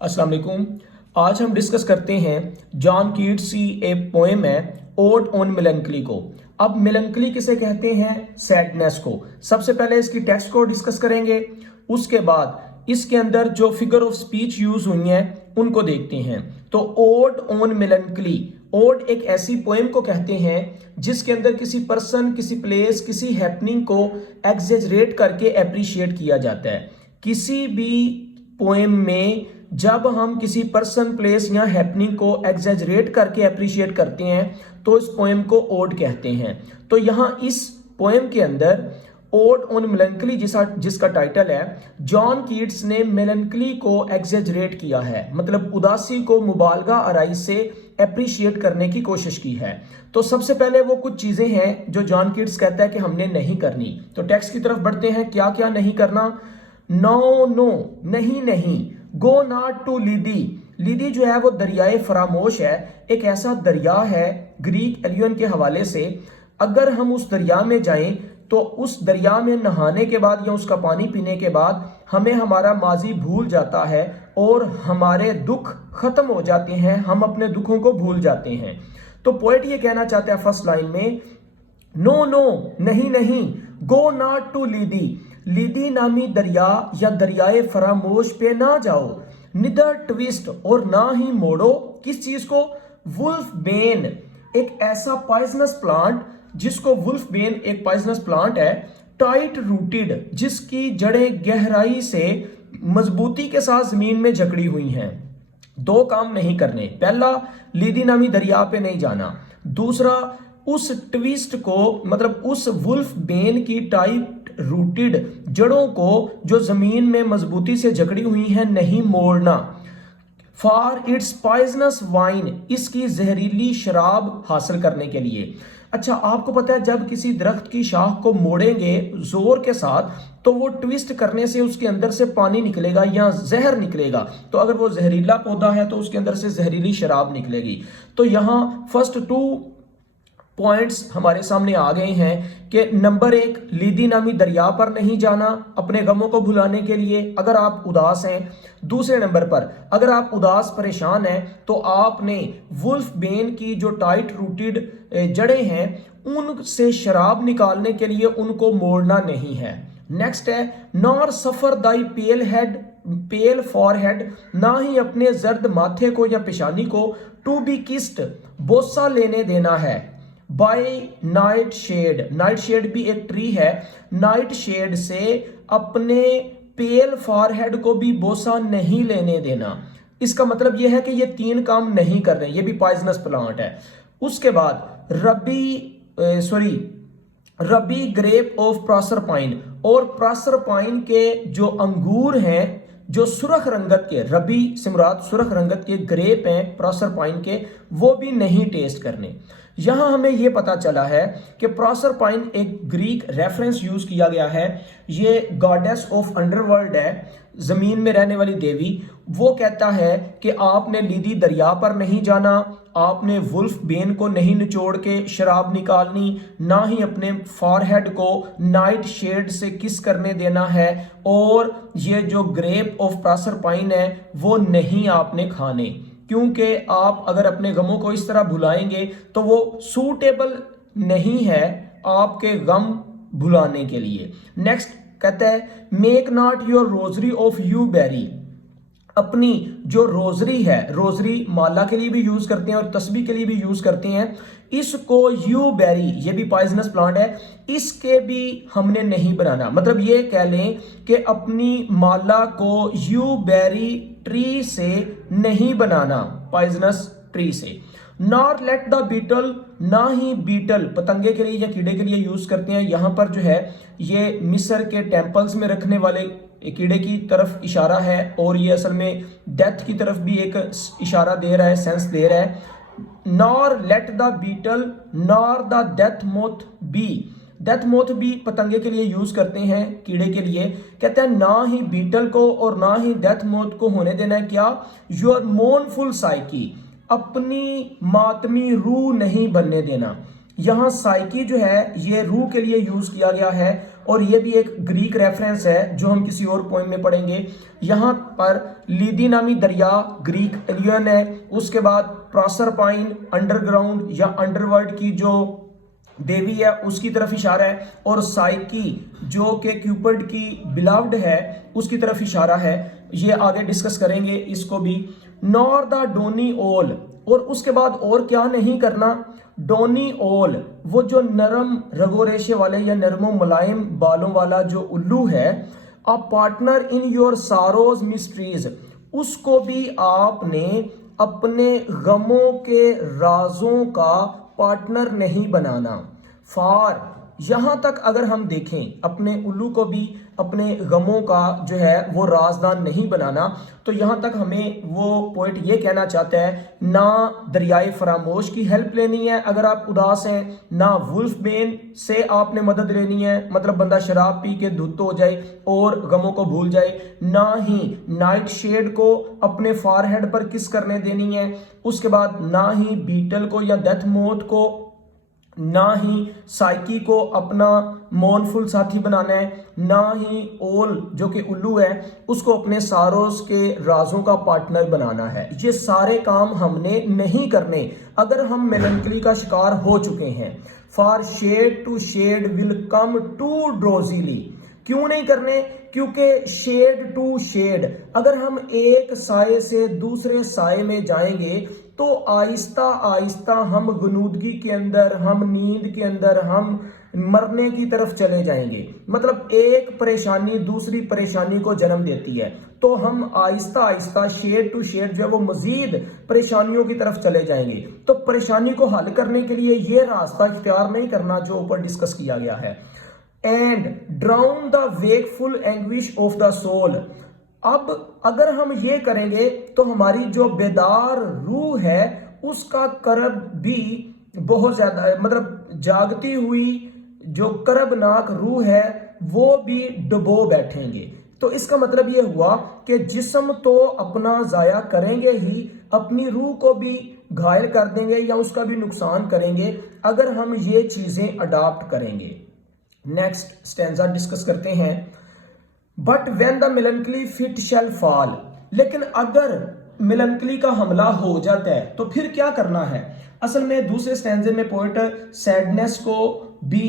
अस्सलाम वालेकुम। आज हम डिस्कस करते हैं जॉन कीट्स की एक पोएम है ओड ऑन मेलंकली को। अब मेलंकली किसे कहते हैं? सैडनेस को। सबसे पहले इसकी टेक्स्ट को डिस्कस करेंगे, उसके बाद इसके अंदर जो फिगर ऑफ स्पीच यूज हुई हैं उनको देखते हैं। तो ओड ऑन मेलंकली, ओड एक ऐसी पोएम को कहते हैं जिसके अंदर किसी पर्सन, किसी प्लेस, किसी हैपनिंग को एग्जेजरेट करके अप्रिशिएट किया जाता है। किसी भी पोएम में जब हम किसी पर्सन, प्लेस या हैपनिंग को एग्जेजरेट करके अप्रिशिएट करते हैं तो इस पोएम को ओड कहते हैं। तो यहां इस पोएम के अंदर ओड ऑन मेलंकली जिसका टाइटल है, जॉन कीट्स ने मेलंकली को एग्जेजरेट किया है, मतलब उदासी को मुबालगा आराई से अप्रिशिएट करने की कोशिश की है। तो सबसे पहले वो कुछ चीजें हैं जो जॉन कीट्स कहता है कि हमने नहीं करनी। तो टेक्स्ट की तरफ बढ़ते हैं। क्या क्या नहीं करना? नो नो, नहीं नहीं। गो नॉट टू लीदी, लीदी जो है वो दरियाए फरामोश है, एक ऐसा दरिया है ग्रीक एलियन के हवाले से। अगर हम उस दरिया में जाएं तो उस दरिया में नहाने के बाद या उसका पानी पीने के बाद हमें हमारा माजी भूल जाता है और हमारे दुख खत्म हो जाते हैं, हम अपने दुखों को भूल जाते हैं। तो पोएट ये कहना चाहते हैं फर्स्ट लाइन में, नो नो, नहीं नहीं, गो नॉट टू लीदी, लीदी नामी दरिया या दरियाए फरामोश पे ना जाओ। निदर ट्विस्ट, और ना ही मोड़ो। किस चीज को? वुल्फ बेन, एक ऐसा पॉइजनस प्लांट जिसको, वुल्फ बेन एक पॉइजनस प्लांट है, टाइट रूटेड, जिसकी जड़ें गहराई से मजबूती के साथ जमीन में जकड़ी हुई हैं। दो काम नहीं करने। पहला, लीदी नामी दरिया पे नहीं जाना। दूसरा, उस ट्विस्ट को, मतलब उस वुल्फ बेन की टाइट रूटेड जड़ों को जो जमीन में मजबूती से जकड़ी हुई हैं, नहीं मोड़ना। फॉर इट्स पॉइजनस वाइन, इसकी जहरीली शराब हासिल करने के लिए। अच्छा, आपको पता है जब किसी दरख्त की शाख को मोड़ेंगे जोर के साथ तो वो ट्विस्ट करने से उसके अंदर से पानी निकलेगा या जहर निकलेगा। तो अगर वो जहरीला पौधा है तो उसके अंदर से जहरीली शराब निकलेगी। तो यहां फर्स्ट टू पॉइंट्स हमारे सामने आ गए हैं कि नंबर एक, लीदी नामी दरिया पर नहीं जाना अपने गमों को भुलाने के लिए अगर आप उदास हैं। दूसरे नंबर पर, अगर आप उदास परेशान हैं तो आपने वुल्फ बेन की जो टाइट रूटेड जड़ें हैं उनसे शराब निकालने के लिए उनको मोड़ना नहीं है। नेक्स्ट है, नॉर सफर दाई पेल हेड, पेल फॉरहेड, ना ही अपने जर्द माथे को या पेशानी को टू बी किस्ड, बोसा लेने देना है। By nightshade, nightshade भी एक ट्री है, नाइट शेड से अपने पेल फॉरहेड को भी बोसा नहीं लेने देना। इसका मतलब यह है कि ये तीन काम नहीं कर रहे, ये भी पॉइजनस प्लांट है। उसके बाद रबी ग्रेप ऑफ प्रोसरपाइन, और प्रोसरपाइन के जो अंगूर हैं जो सुरख रंगत के, रबी से मुराद सुरख रंगत के ग्रेप हैं प्रोसरपाइन के, वो भी नहीं टेस्ट करने। यहां हमें यह पता चला है कि प्रोसरपाइन एक ग्रीक रेफरेंस यूज किया गया है। ये गॉडेस ऑफ अंडरवर्ल्ड है, जमीन में रहने वाली देवी। वो कहता है कि आपने लीदी दरिया पर नहीं जाना, आपने वुल्फ बेन को नहीं निचोड़ के शराब निकालनी, ना ही अपने फॉरहेड को नाइट शेड से किस करने देना है, और ये जो ग्रेप ऑफ प्रोसरपाइन है वो नहीं आपने खाने, क्योंकि आप अगर अपने गमों को इस तरह भुलाएंगे तो वो सूटेबल नहीं है आपके गम भुलाने के लिए। नेक्स्ट कहता है, make not your rosary of yew berry, अपनी जो रोजरी है, रोजरी माला के लिए भी यूज करते हैं और तस्बीह के लिए भी यूज करते हैं, इसको यू बेरी, ये भी पॉइजनस प्लांट है, इसके भी हमने नहीं बनाना। मतलब ये कह लें कि अपनी माला को यू बेरी ट्री से नहीं बनाना, पॉइजनस ट्री से। नॉट लेट द बीटल, ना ही बीटल पतंगे के लिए या कीड़े के लिए यूज करते हैं। यहां पर जो है ये मिस्र के टेम्पल्स में रखने वाले कीड़े की तरफ इशारा है, और ये असल में डेथ की तरफ भी एक इशारा दे रहा है, सेंस दे रहा है। Nor let the beetle nor the death moth be, death moth भी पतंगे के लिए यूज करते हैं, कीड़े के लिए। कहते हैं ना ही बीटल को और ना ही डेथ मोथ को होने देना है क्या? योर मोर्नफुल साइकी, अपनी मातमी रूह नहीं बनने देना। यहां साइकी जो है ये रूह के लिए यूज किया गया है, और ये भी एक ग्रीक रेफरेंस है जो हम किसी और पोएम में पढ़ेंगे। यहाँ पर लीदी नामी दरिया ग्रीक एलियन है। उसके बाद प्रोसरपाइन अंडरग्राउंड या अंडरवर्ल्ड की जो देवी है उसकी तरफ इशारा है, और साइकी जो कि क्यूपिड की बिलव्ड है उसकी तरफ इशारा है। ये आगे डिस्कस करेंगे इसको भी। नॉर द डोनी ओल, और उसके बाद और क्या नहीं करना, डोनी ओल वो जो नरम रगो रेशे वाले या नरमो मुलायम बालों वाला जो उल्लू है, a partner in your sorrows mysteries, उसको भी आपने अपने गमों के राजों का पार्टनर नहीं बनाना। फार, यहां तक अगर हम देखें अपने उल्लू को भी अपने गमों का जो है वो राजदान नहीं बनाना, तो यहां तक हमें वो पोइट ये कहना चाहता है ना दरियाए फरामोश की हेल्प लेनी है अगर आप उदास हैं, ना वुल्फ बेन से आपने मदद लेनी है, मतलब बंदा शराब पी के धुत हो जाए और गमों को भूल जाए, ना ही नाइट शेड को अपने फॉरहेड पर किस करने देनी है, उसके बाद ना ही बीटल को या डेथ मोथ को, ना ही साइकी को अपना मौनफुल साथी बनाना है, ना ही ओल जो कि उल्लू है उसको अपने सारोस के राजों का पार्टनर बनाना है। ये सारे काम हमने नहीं करने अगर हम मेलंकली का शिकार हो चुके हैं। For shade to shade will come too drowsily, क्यों नहीं करने, क्योंकि शेड टू शेड अगर हम एक साए से दूसरे साए में जाएंगे तो आहिस्ता आहिस्ता हम गनूदगी के अंदर, हम नींद के अंदर, हम मरने की तरफ चले जाएंगे। मतलब एक परेशानी दूसरी परेशानी को जन्म देती है, तो हम Aahista Aahista shade to shade जो है वो मजीद परेशानियों की तरफ चले जाएंगे। तो परेशानी को हल करने के लिए ये रास्ता इख्तियार नहीं करना जो ऊपर डिस्कस किया गया है। And drown the wakeful anguish of the soul, अब अगर हम ये करेंगे तो हमारी जो बेदार रूह है उसका करब भी बहुत ज्यादा है, मतलब जागती हुई जो करबनाक रूह है वो भी डुबो बैठेंगे। तो इसका मतलब ये हुआ कि जिस्म तो अपना जाया करेंगे ही, अपनी रूह को भी घायल कर देंगे या उसका भी नुकसान करेंगे अगर हम ये चीजें अडॉप्ट करेंगे। नेक्स्ट स्टैंजा डिस्कस करते हैं। But when the melancholy fit shall fall, लेकिन अगर मेलंकली का हमला हो जाता है तो फिर क्या करना है। असल में दूसरे स्टैंजे में पोएट सैडनेस को भी,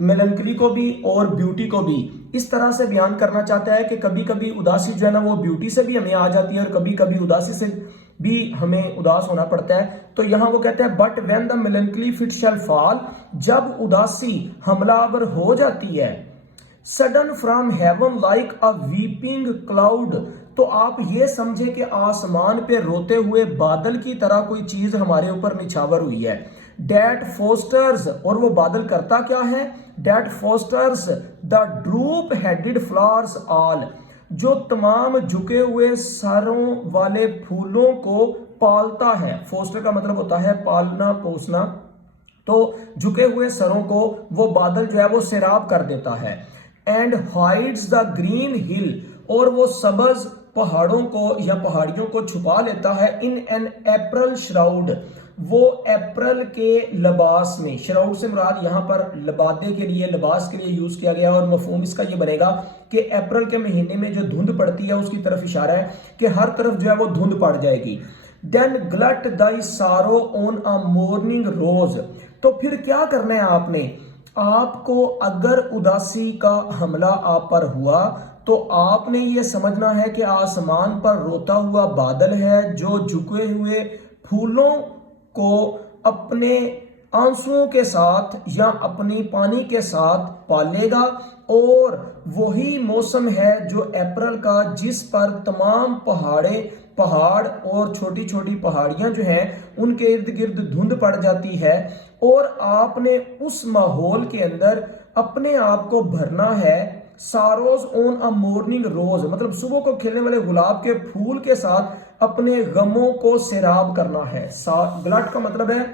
मेलंकली को भी और ब्यूटी को भी इस तरह से बयान करना चाहता है कि कभी कभी उदासी जो है ना वो ब्यूटी से भी हमें आ जाती है और कभी कभी उदासी से भी हमें उदास होना पड़ता है। तो यहां वो कहते हैं but when the melancholy fit shall fall, जब उदासी हमलावर हो जाती है, sudden from heaven like a weeping cloud, तो आप ये समझे कि आसमान पे रोते हुए बादल की तरह कोई चीज हमारे ऊपर निछावर हुई है। डेट फोस्टर्स, और वो बादल करता क्या है, that fosters the droop headed flowers all, जो तमाम झुके हुए सरों वाले फूलों को पालता है। फोस्टर का मतलब होता है पालना पोसना, तो झुके हुए सरों को वो बादल जो है वो सैराब कर देता है। And hides the Green Hill, और वो सबज पहाड़ों को या पहाड़ियों को छुपा लेता है। इन एन अप्रैल श्राउड, वो अप्रैल के लिबास में, श्राउड से मुराद यहाँ पर लबादे के लिए, लिबास के लिए यूज किया गया, और मफहूम इसका ये बनेगा कि अप्रैल के महीने में जो धुंध पड़ती है उसकी तरफ इशारा है कि हर तरफ जो है वो धुंध पड़ जाएगी। देन ग्लट दाई सारो ऑन अ मॉर्निंग रोज, तो फिर क्या करना है आपने, आपको अगर उदासी का हमला आप पर हुआ तो आपने ये समझना है कि आसमान पर रोता हुआ बादल है जो झुके हुए फूलों को अपने आंसुओं के साथ या अपनी पानी के साथ पालेगा, और वही मौसम है जो अप्रैल का जिस पर तमाम पहाड़ और छोटी छोटी पहाड़ियां जो हैं उनके इर्द गिर्द धुंध पड़ जाती है, और आपने उस माहौल के अंदर अपने आप को भरना है सारोज ऑन अ मॉर्निंग रोज, मतलब सुबह को खिलने वाले गुलाब के फूल के साथ अपने गमों को सैराब करना है। ग्लट का मतलब है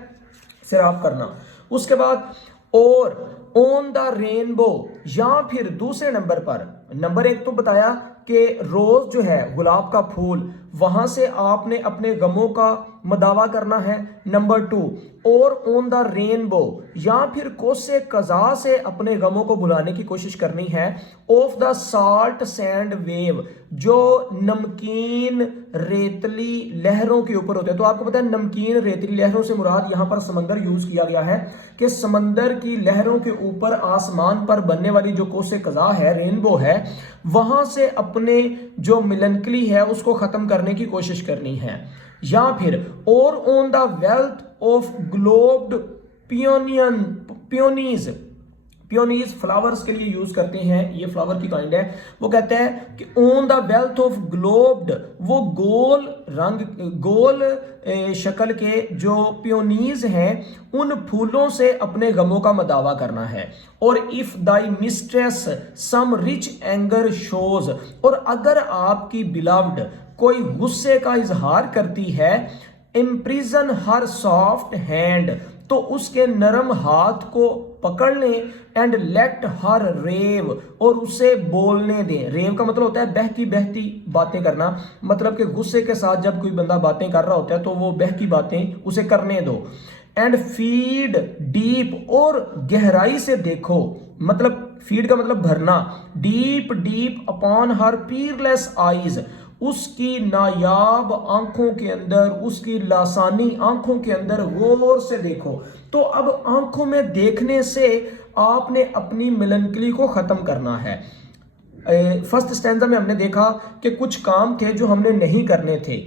सैराब करना। उसके बाद और ऑन द रेनबो, या फिर दूसरे नंबर पर, नंबर एक तो बताया कि रोज जो है गुलाब का फूल वहां से आपने अपने गमों का मदावा करना है। नंबर 2, और ऑन द रेनबो, या फिर कोसे कजा से अपने गमों को भुलाने की कोशिश करनी है। Of the salt sand wave, जो नमकीन रेतली लहरों के ऊपर होते हैं। तो आपको पता है नमकीन रेतली लहरों से मुराद यहां पर समंदर यूज किया गया है कि समंदर की लहरों के ऊपर आसमान पर बनने वाली जो कोसे कजा है, रेनबो है, वहां से अपने जो मिलनकली है उसको खत्म करने की कोशिश करनी है। या फिर और on the wealth of globed peonies, peonies flowers के लिए यूज करते हैं, ये फ्लावर की काइंड है। वो कहते हैं कि ऑन द वेल्थ ऑफ ग्लोब्ड, वो गोल रंग, गोल शक्ल के जो पियोनीज हैं, उन फूलों से अपने गमों का मदावा करना है। और if thy mistress some rich anger shows, और अगर आपकी बिलव्ड कोई गुस्से का इजहार करती है, इम्प्रिजन हर सॉफ्ट हैंड, तो उसके नरम हाथ को पकड़ लें। एंड लेट हर रेव, और उसे बोलने दें। रेव का मतलब होता है बहकी बहती बातें करना, मतलब कि गुस्से के साथ जब कोई बंदा बातें कर रहा होता है तो वो बहकी बातें उसे करने दो। एंड फीड डीप, और गहराई से देखो, मतलब फीड का मतलब भरना, deep deep upon her peerless eyes, उसकी नायाब आंखों के अंदर, उसकी लासानी आंखों के अंदर गौर से देखो। तो अब आंखों में देखने से आपने अपनी मिलनकली को खत्म करना है। फर्स्ट स्टैंजा में हमने देखा कि कुछ काम थे जो हमने नहीं करने थे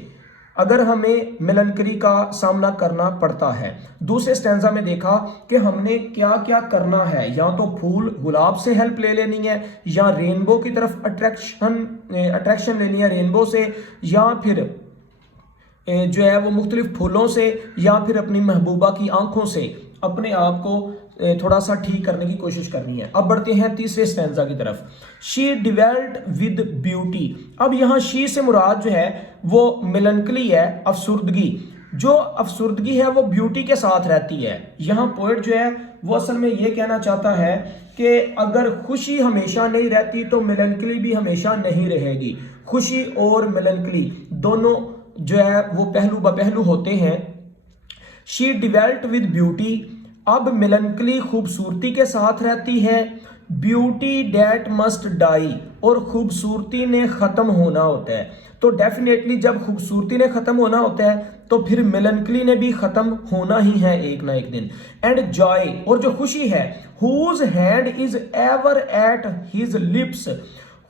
अगर हमें मिलनकरी का सामना करना पड़ता है। दूसरे स्टैंजा में देखा कि हमने क्या क्या करना है, या तो फूल गुलाब से हेल्प ले लेनी है, या रेनबो की तरफ अट्रैक्शन लेनी है रेनबो से, या फिर जो है वो मुख्तलिफ फूलों से, या फिर अपनी महबूबा की आंखों से अपने आप को थोड़ा सा ठीक करने की कोशिश करनी है। अब बढ़ते हैं तीसरे स्टैंजा की तरफ। शी डिवेल्ट विद ब्यूटी, अब यहाँ शी से मुराद जो है वो मिलनकली है, अफसुर्दगी। जो अफसुर्दगी है वो ब्यूटी के साथ रहती है। यहाँ पोएट जो है वो असल में ये कहना चाहता है कि अगर खुशी हमेशा नहीं रहती तो मिलनकली भी हमेशा नहीं रहेगी। खुशी और मिलनकली दोनों जो है वो पहलू बपहलू होते हैं। शी डिवेल्ट विद ब्यूटी, अब मिलनकली खूबसूरती के साथ रहती है। ब्यूटी डेट मस्ट डाई, और खूबसूरती ने खत्म होना होता है। तो डेफिनेटली जब खूबसूरती ने खत्म होना होता है तो फिर मिलनकली ने भी खत्म होना ही है एक ना एक दिन। एंड जॉय, और जो खुशी है, whose hand is ever at his lips,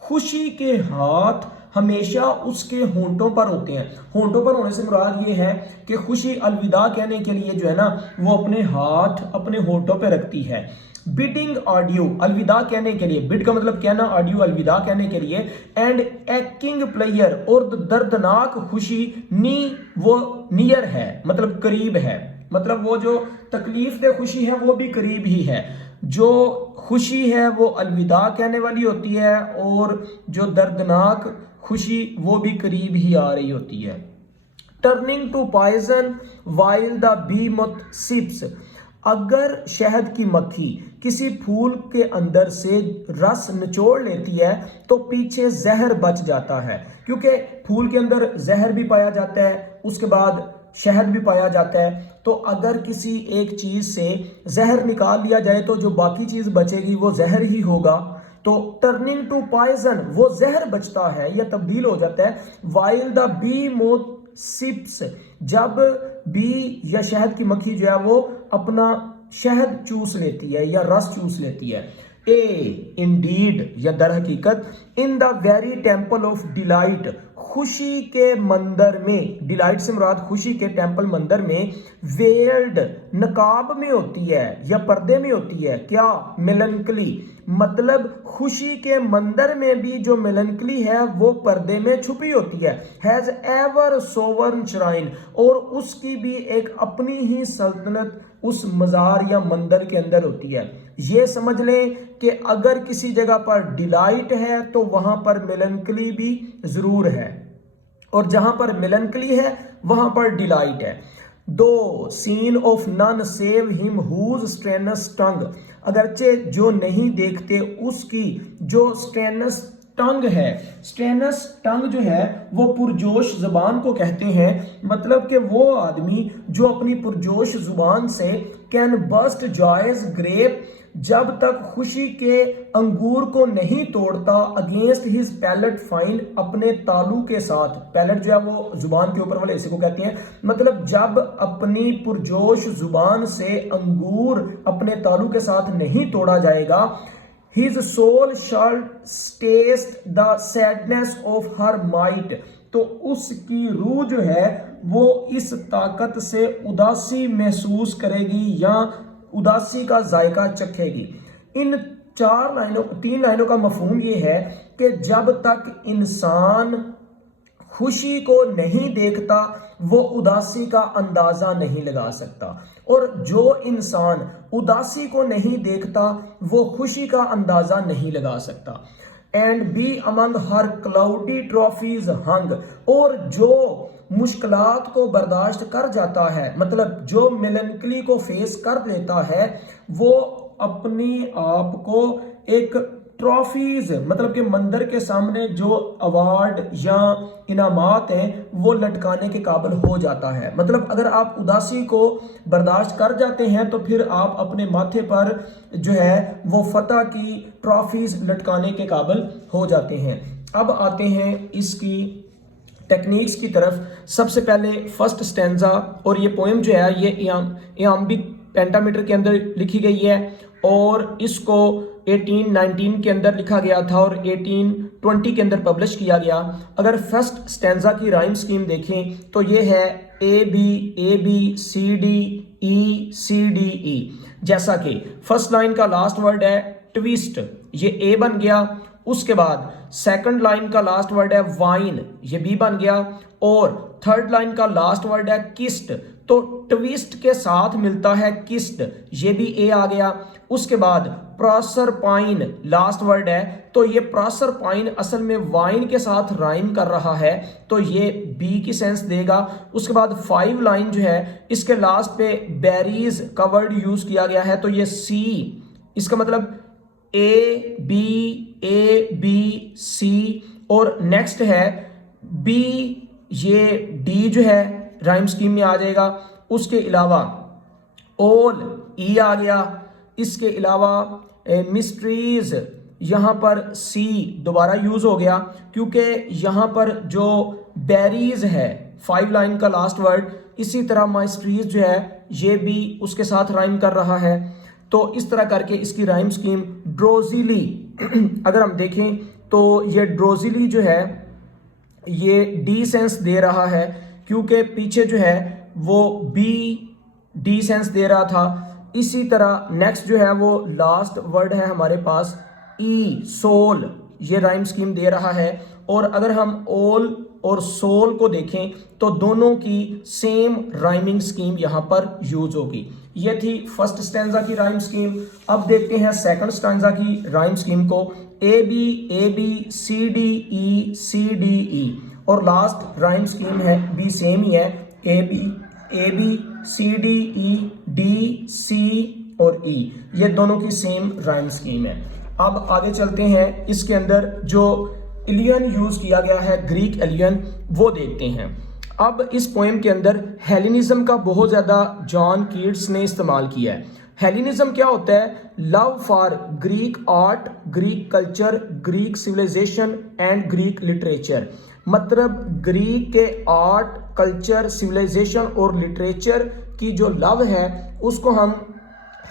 खुशी के हाथ हमेशा उसके होंठों पर होते हैं। होंठों पर होने से मुराद ये है कि खुशी अलविदा कहने के लिए जो है ना वो अपने हाथ अपने होंठों पे रखती है। बिडिंग ऑडियो, अलविदा कहने के लिए, बिड का मतलब कहना, ऑडियो अलविदा कहने के लिए। एंड एक्किंग प्लेयर, और दर्दनाक खुशी, नी वो नियर है, मतलब करीब है, मतलब वो जो तकलीफ दे खुशी है वो भी करीब ही है। जो खुशी है वो अलविदा कहने वाली होती है, और जो दर्दनाक खुशी वो भी करीब ही आ रही होती है। Turning to poison while the bee mouth sips, अगर शहद की मक्खी किसी फूल के अंदर से रस निचोड़ लेती है तो पीछे जहर बच जाता है, क्योंकि फूल के अंदर जहर भी पाया जाता है, उसके बाद शहद भी पाया जाता है। तो अगर किसी एक चीज से जहर निकाल लिया जाए तो जो बाकी चीज बचेगी वो जहर ही होगा। तो टर्निंग टू पॉइजन, वो जहर बचता है या तब्दील हो जाता है। While the bee mouth sips, जब बी या शहद की मक्खी जो है वो अपना शहद चूस लेती है या रस चूस लेती है। ए इंडीड, या दर हकीकत, in the very temple of delight, खुशी के मंदिर में, डिलाइट से मुराद खुशी के टेम्पल मंदिर में, वेल्ड नकाब में होती है या पर्दे में होती है क्या, मिलनकली, मतलब खुशी के मंदिर में भी जो मिलनकली है वो पर्दे में छुपी होती है। हैज एवर सोवर्न श्राइन, और उसकी भी एक अपनी ही सल्तनत उस मजार या मंदिर के अंदर होती है। ये समझ लें कि अगर किसी जगह पर डिलाइट है तो वहां पर मिलनकली भी जरूर है, और जहां पर मिलनकली है वहां पर डिलाइट है। Though seen of none save him whose strenuous tongue, अगरचे जो नहीं देखते उसकी जो स्ट्रेनस टंग है। स्ट्रेनस टंग जो है वो पुरजोश जुबान को कहते हैं, मतलब कि वो आदमी जो अपनी पुरजोश जुबान से कैन बस्ट जॉयज ग्रेप, जब तक खुशी के अंगूर को नहीं तोड़ता, अगेंस्ट हिज पैलेट फाइन, अपने तालू के साथ, पैलेट जो है वो जुबान के ऊपर वाले हिस्से को कहते हैं, मतलब जब अपनी पुरजोश जुबान से अंगूर अपने तालू के साथ नहीं तोड़ा जाएगा, his soul shall taste the sadness of her might, तो उसकी रूह जो है वो इस ताकत से उदासी महसूस करेगी या उदासी का जायका चखेगी। इन तीन लाइनों का मफहूम ये है कि जब तक इंसान खुशी को नहीं देखता वो उदासी का अंदाजा नहीं लगा सकता, और जो इंसान उदासी को नहीं देखता वो खुशी का अंदाजा नहीं लगा सकता। And be among her cloudy trophies hung, और जो मुश्किलात को बर्दाश्त कर जाता है, मतलब जो मेलनकली को फेस कर लेता है, वो अपनी आप को एक ट्रॉफीज, मतलब कि मंदिर के सामने जो अवार्ड या इनामात हैं वो लटकाने के काबिल हो जाता है। मतलब अगर आप उदासी को बर्दाश्त कर जाते हैं तो फिर आप अपने माथे पर जो है वो फतह की ट्रॉफीज लटकाने के काबिल हो जाते हैं। अब आते हैं इसकी टेक्निक्स की तरफ। सबसे पहले फर्स्ट स्टैंजा, और ये पोएम जो है ये इयाम्बिक पेंटामीटर के अंदर लिखी गई है, और इसको 1819 के अंदर लिखा गया था और 1820 के अंदर पब्लिश किया गया। अगर फर्स्ट स्टैंजा की राइम स्कीम देखें तो ये है A B C D E, जैसा कि फर्स्ट लाइन का लास्ट वर्ड है ट्विस्ट, ये ए बन गया। उसके बाद सेकंड लाइन का लास्ट वर्ड है वाइन, ये बी बन गया, और थर्ड लाइन का लास्ट वर्ड है किस्ट, तो ट्विस्ट के साथ मिलता है किस्ट, ये भी ए आ गया। उसके बाद प्रोसरपाइन लास्ट वर्ड है, तो ये प्रोसरपाइन असल में वाइन के साथ राइम कर रहा है, तो ये बी की सेंस देगा। उसके बाद 5 लाइन जो है इसके लास्ट पे बेरीज का वर्ड यूज किया गया है, तो ये सी, इसका मतलब ए बी सी, और नेक्स्ट है बी, ये डी जो है राइम स्कीम में आ जाएगा। उसके अलावा ओल ई आ गया। इसके अलावा मिस्ट्रीज, यहाँ पर सी दोबारा यूज हो गया क्योंकि यहाँ पर जो बेरीज है 5 लाइन का लास्ट वर्ड, इसी तरह मिस्ट्रीज जो है ये भी उसके साथ राइम कर रहा है। तो इस तरह करके इसकी राइम स्कीम ड्रोजिली अगर हम देखें तो ये ड्रोजिली जो है ये डी सेंस दे रहा है क्योंकि पीछे जो है वो बी डी सेंस दे रहा था। इसी तरह नेक्स्ट जो है वो लास्ट वर्ड है हमारे पास ई, सोल, ये राइम स्कीम दे रहा है। और अगर हम ओल और सोल को देखें तो दोनों की सेम राइमिंग स्कीम यहाँ पर यूज होगी। ये थी फर्स्ट स्टैंजा की राइम स्कीम। अब देखते हैं सेकंड स्टैंजा की राइम स्कीम को। A B C D E और लास्ट राइम स्कीम है भी सेम ही है, A B C D C और ई, ये दोनों की सेम राइम स्कीम है। अब आगे चलते हैं, इसके अंदर जो एलियन यूज किया गया है ग्रीक एलियन वो देखते हैं। अब इस पोएम के अंदर हेलेनिज्म का बहुत ज़्यादा जॉन कीट्स ने इस्तेमाल किया है। हेलेनिज्म क्या होता है? Love for Greek art, Greek culture, Greek civilisation and Greek literature, मतलब ग्रीक के आर्ट, कल्चर, सिविलाइजेशन और लिटरेचर की जो लव है उसको हम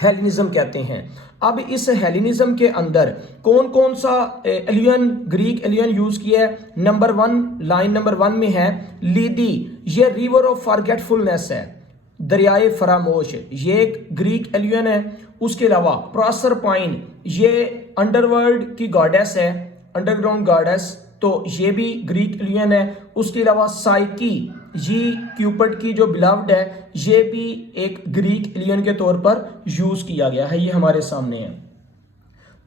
हेलेनिज्म कहते हैं। अब इस हेलेनिज्म के अंदर कौन कौन सा एलियन, ग्रीक एलियन यूज किया है? नंबर 1, लाइन नंबर 1 में है लीदी, ये रिवर ऑफ फॉरगेटफुलनेस है, दरियाए फरामोश, ये एक ग्रीक एलियन है। उसके अलावा प्रोसरपाइन, ये अंडरवर्ल्ड की गॉडेस है, अंडरग्राउंड गॉडेस, तो ये भी ग्रीक एलियन है। उसके अलावा साइकी, ये क्यूपिड की जो बिलव्ड है, ये भी एक ग्रीक एलियन के तौर पर यूज किया गया है, ये हमारे सामने है।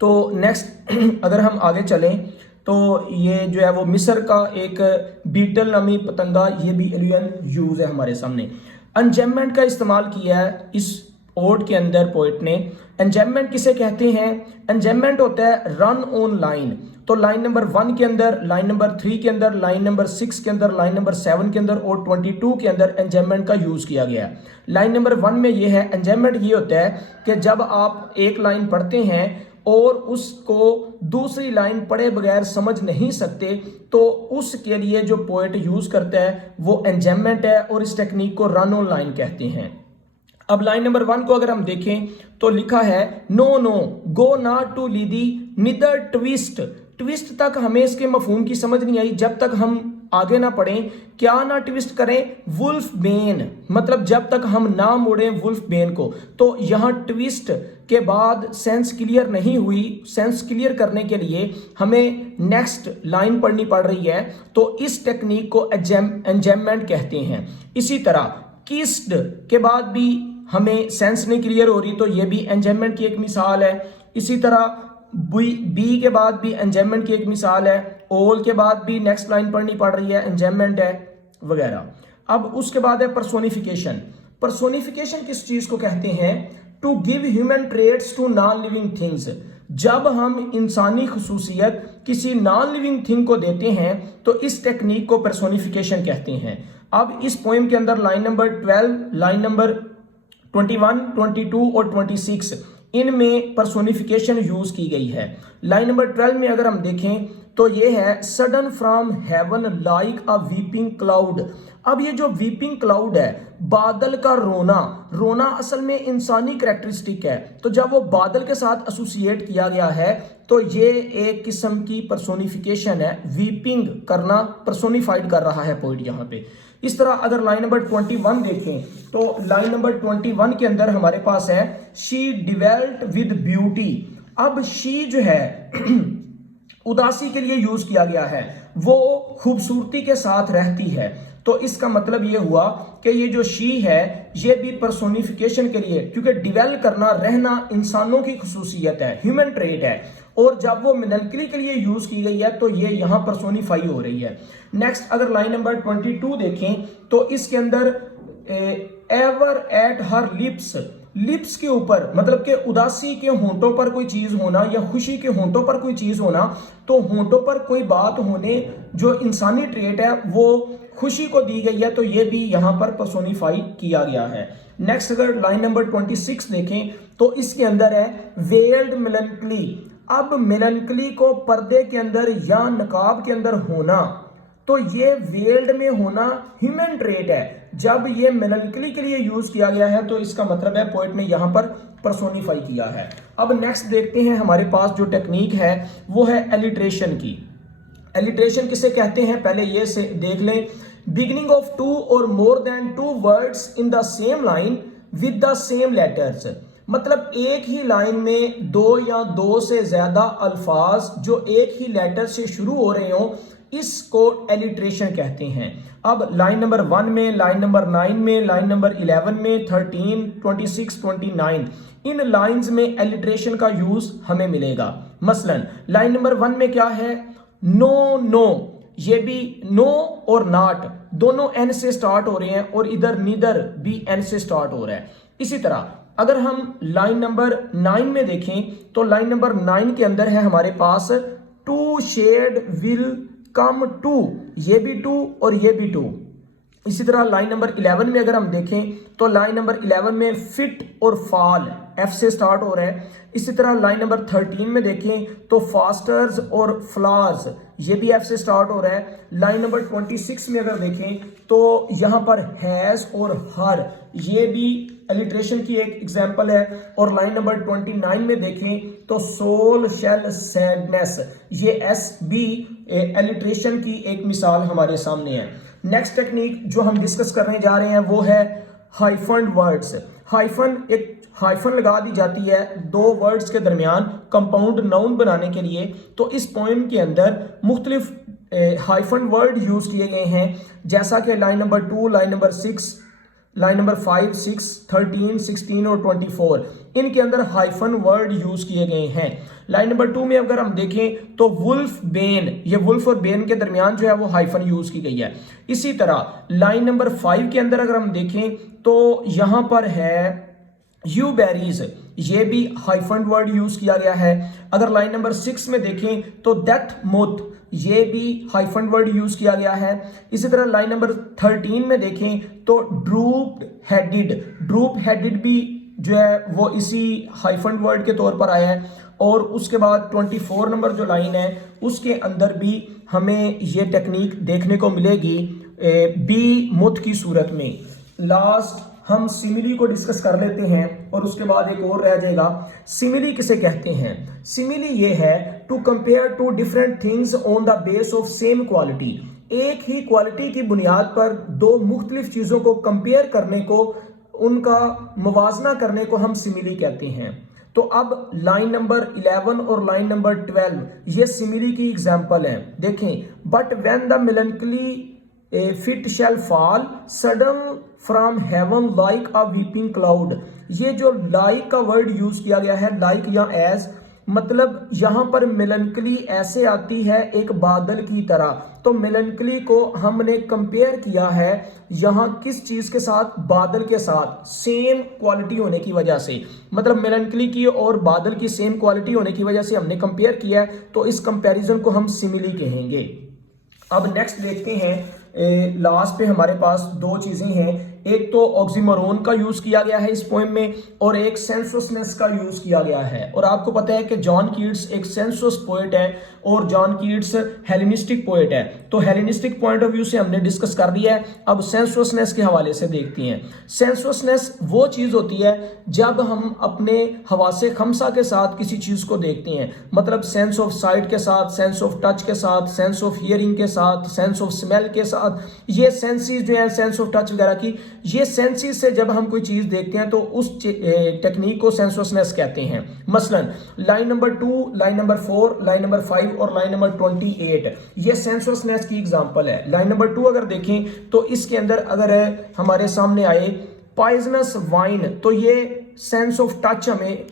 तो नेक्स्ट अगर हम आगे चलें तो ये जो है वो मिस्र का एक बीटल नामी पतंगा, ये भी एलियन यूज है हमारे सामने। एंजेममेंट का इस्तेमाल किया है इस ओड के अंदर पोइट ने। एंजेममेंट किसे कहते हैं? एंजेममेंट होता है रन ऑन लाइन, तो लाइन नंबर 1 के अंदर, लाइन नंबर 3 के अंदर, लाइन नंबर 6 के अंदर, लाइन नंबर 7 के अंदर और 22 के अंदर एंजाइममेंट का यूज किया गया है। लाइन नंबर 1 में ये है, एंजाइममेंट ये होता है कि जब आप एक लाइन पढ़ते हैं और उसको दूसरी लाइन पढ़े बगैर समझ नहीं सकते, तो उसके लिए जो पोएट यूज करता है वो एंजाइममेंट है और इस टेक्निक को रन ऑन लाइन कहते हैं। अब लाइन नंबर 1 को अगर हम देखें तो लिखा है no no go not to Lethe neither twist. Twist तक हमें इसके मफहूम की समझ नहीं आई जब तक हम आगे ना पढ़ें। क्या ना ट्विस्ट करें? वुल्फ बेन, मतलब जब तक हम ना मोड़ें वुल्फ बेन को। तो यहां ट्विस्ट के बाद सेंस क्लियर नहीं हुई। सेंस क्लियर करने के लिए हमें नेक्स्ट लाइन पढ़नी पड़ रही है, तो इस टेक्निक को एंजाइममेंट कहते हैं। इसी तरह किस्ड के बाद भी हमें सेंस नहीं क्लियर हो रही, तो ये भी एंजाइममेंट की एक मिसाल है। इसी तरह बी के बाद भी एंजाइममेंट की एक मिसाल है। ऑल के बाद भी नेक्स्ट लाइन पढ़नी पड़ रही है, एंजाइममेंट है वगैरह। अब उसके बाद है पर्सोनिफिकेशन। पर्सोनिफिकेशन किस चीज को कहते हैं? To give human traits to non living things. जब हम इंसानी खुसूसियत किसी नॉन लिविंग थिंग को देते हैं तो इस टेक्निक को पर्सोनिफिकेशन कहते हैं। अब इस पोएम के अंदर लाइन नंबर 12, लाइन नंबर 21, 22 और 26 इनमें पर्सोनिफिकेशन यूज की गई है। लाइन नंबर 12 में अगर हम देखें तो ये है sudden from heaven like a weeping cloud. अब ये जो वीपिंग क्लाउड है, बादल का रोना, रोना असल में इंसानी कैरेक्टरिस्टिक है, तो जब वो बादल के साथ एसोसिएट किया गया है तो ये एक किस्म की पर्सोनिफिकेशन है। वीपिंग करना पर्सोनिफाइड कर रहा है पोइट यहाँ पे। इस तरह अगर लाइन नंबर 21 देखें तो लाइन नंबर 21 के अंदर हमारे पास है शी डिवेल्ट विद ब्यूटी। अब शी जो है उदासी के लिए यूज किया गया है, वो खूबसूरती के साथ रहती है। तो इसका मतलब ये हुआ कि ये जो शी है ये भी पर्सोनिफिकेशन के लिए, क्योंकि डिवेल्प करना, रहना इंसानों की खुसूसियत है, ह्यूमन ट्रेट है, और जब वो मेलैंकोली के लिए यूज की गई है तो ये यहां पर्सोनिफाई हो रही है। नेक्स्ट अगर लाइन नंबर 22 देखें तो इसके अंदर ever at her lips, lips के ऊपर मतलब कि उदासी के होंठों पर कोई चीज होना या खुशी के होंठों पर कोई चीज होना, तो होंठों पर कोई बात होने जो इंसानी ट्रेट है वो खुशी को दी गई है, तो ये भी यहां पर पर्सोनिफाई किया गया है। नेक्स्ट अगर लाइन नंबर 26 देखें तो इसके अंदर है वेल्ड मेलैंकोली। अब मेलैंकोली को पर्दे के अंदर या नकाब के अंदर होना, तो ये वेल्ड में होना ह्यूमन ट्रेट है। जब ये मेलैंकोली के लिए यूज किया गया है तो इसका मतलब है पोएट ने यहां पर पर्सोनिफाई किया है। अब नेक्स्ट देखते हैं हमारे पास जो टेक्निक है वो है एलिट्रेशन की। एलिट्रेशन किसे कहते हैं पहले ये से देख लें। बिगिनिंग ऑफ टू और more than two words in the same line with the same letters, मतलब एक ही लाइन में दो या दो से ज्यादा अल्फाज जो एक ही लेटर से शुरू हो रहे हो, इसको एलिट्रेशन कहते हैं। अब लाइन नंबर 1 में, लाइन नंबर 9 में, लाइन नंबर 11 में, 13, 26, 29 इन लाइंस में एलिट्रेशन का यूज हमें मिलेगा। मसलन लाइन नंबर 1 में क्या है? नो नो, ये भी नो और नॉट दोनों एन से स्टार्ट हो रहे हैं और इधर नीदर भी एन से स्टार्ट हो रहा है। इसी तरह अगर हम लाइन नंबर 9 में देखें तो लाइन नंबर 9 के अंदर है हमारे पास to shade will come too, ये भी टू और ये भी टू। इसी तरह लाइन नंबर 11 में अगर हम देखें तो लाइन नंबर 11 में फिट और फॉल एफ से स्टार्ट हो रहा है। इसी तरह लाइन नंबर 13 में देखें तो फास्टर्स और फ्लावर्स ये भी एफ से स्टार्ट हो रहा है। लाइन नंबर 26 में अगर देखें तो यहां पर हैज और हर ये भी एलिट्रेशन की एक एग्जांपल है। और लाइन नंबर 29 में देखें तो सोल शेल सैडनेस, ये एस बी एलिट्रेशन की एक मिसाल हमारे सामने है। नेक्स्ट टेक्निक जो हम डिस्कस करने जा रहे हैं वो है हाइफन वर्ड्स। एक हाइफन लगा दी जाती है दो वर्ड्स के दरमियान कंपाउंड नाउन बनाने के लिए। तो इस पोएम के अंदर मुख्तलिफ हाइफन वर्ड यूज किए गए हैं, जैसा कि line number 2, line number 6, line number 5, 6, 13, 16 और 24 इनके अंदर हाइफन वर्ड यूज किए गए हैं। लाइन नंबर 2 में अगर हम देखें तो वुल्फ बेन, ये वुल्फ और बेन के दरमियान जो है वो हाइफन यूज की गई है। इसी तरह लाइन नंबर 5 के अंदर अगर हम देखें तो यहां पर है यू बेरीज, ये भी हाइफन वर्ड यूज किया गया है। अगर लाइन नंबर 6 में देखें तो डेथ मोथ, ये भी हाइफन वर्ड यूज किया गया है। इसी तरह लाइन नंबर 13 में देखें तो ड्रूप हेडेड भी जो है वो इसी हाइफन वर्ड के तौर पर आया है। और उसके बाद 24 नंबर जो लाइन है उसके अंदर भी हमें ये टेक्निक देखने को मिलेगी बी मुथ की सूरत में। लास्ट हम सिमिली को डिस्कस कर लेते हैं और उसके बाद एक और रह जाएगा। सिमिली किसे कहते हैं? सिमिली ये है to compare two different things on the base of same quality. एक ही क्वालिटी की बुनियाद पर दो मुख्तलिफ चीजों को कंपेयर करने को, उनका मुवाजना करने को हम सिमिली कहते हैं। तो अब लाइन नंबर 11 और लाइन नंबर 12 ये सिमिली की एग्जांपल है। देखें, but when the melancholy fit shall fall sudden from heaven like a weeping cloud. ये जो लाइक का वर्ड यूज किया गया है, लाइक या एज, मतलब यहां पर मेलनकली ऐसे आती है एक बादल की तरह। तो मेलनकली को हमने कंपेयर किया है यहां किस चीज के साथ? बादल के साथ, सेम क्वालिटी होने की वजह से। मतलब मेलनकली की और बादल की सेम क्वालिटी होने की वजह से हमने कंपेयर किया है, तो इस कंपैरिजन को हम सिमिली कहेंगे। अब नेक्स्ट देखते हैं, लास्ट पे हमारे पास दो चीजें हैं। एक तो ऑक्सीमोरोन का यूज किया गया है इस पोएम में और एक सेंसुअसनेस का यूज किया गया है। और आपको पता है कि जॉन कीट्स एक सेंसुअस पोएट है और जॉन कीट्स हेलेनिस्टिक पोएट है। तो हेलेनिस्टिक पॉइंट ऑफ व्यू से हमने डिस्कस कर लिया है। अब सेंसुअसनेस के हवाले से देखते हैं। सेंसुअसनेस वो चीज होती है जब हम अपने हवासे खमसा के साथ किसी चीज को देखते हैं, मतलब सेंस ऑफ साइट के साथ, सेंस ऑफ टच के साथ, सेंस ऑफ हियरिंग के साथ, सेंस ऑफ स्मेल के साथ। ये सेंसेस जो है, सेंस ऑफ टच वगैरह की, ये सेंसेस से जब हम कोई चीज देखते हैं तो उस टेक्निक को सेंसुअसनेस कहते हैं। मसलन line number 2, line number 4, line number 5 और लाइन नंबर 28 ये सेंसुअसनेस की एग्जांपल है। लाइन नंबर 2 अगर देखें तो इसके अंदर अगर हमारे सामने आए पॉइजनस वाइन, तो ये सेंस ऑफ टच हमें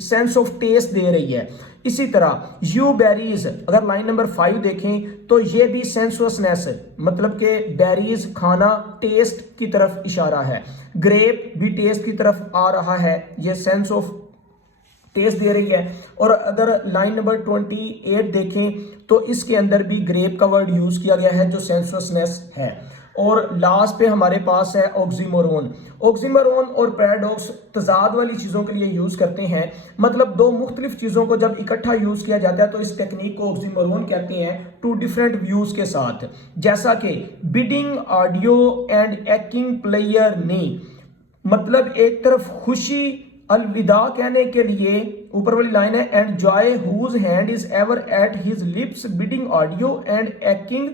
सेंस ऑफ टेस्ट दे रही है। इसी तरह यू बेरीज, अगर लाइन नंबर 5 देखें तो ये भी सेंसुअसनेस, मतलब कि बेरीज खाना, टेस्ट की तरफ इशारा है। ग्रेप भी टेस्ट की तरफ आ रहा है, ये सेंस ऑफ टेस्ट दे रही है। और अगर लाइन नंबर 28 देखें तो इसके अंदर भी ग्रेप का वर्ड यूज किया गया है जो सेंसुअसनेस है। और लास्ट पे हमारे पास है ऑक्सीमोरोन। ऑक्सीमोरोन और पैराडॉक्स तजाद वाली चीजों के लिए यूज करते हैं, मतलब दो मुख्तलिफ चीजों को जब इकट्ठा यूज किया जाता है तो इस टेक्निक को ऑक्सीमोरोन कहते हैं, टू डिफरेंट व्यूज के साथ। जैसा कि bidding adieu and acting player ने, मतलब एक तरफ खुशी अलविदा कहने के लिए ऊपर वाली लाइन है, and joy whose hand is ever at his lips bidding adieu and acting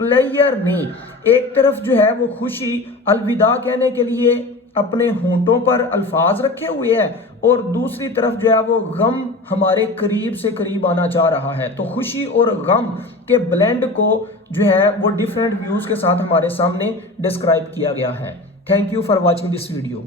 player ने। एक तरफ जो है वो खुशी अलविदा कहने के लिए अपने होंठों पर अल्फाज रखे हुए है और दूसरी तरफ जो है वो गम हमारे करीब से करीब आना चाह रहा है। तो खुशी और गम के ब्लेंड को जो है वो डिफरेंट व्यूज के साथ हमारे सामने डिस्क्राइब किया गया है। Thank you for watching this video.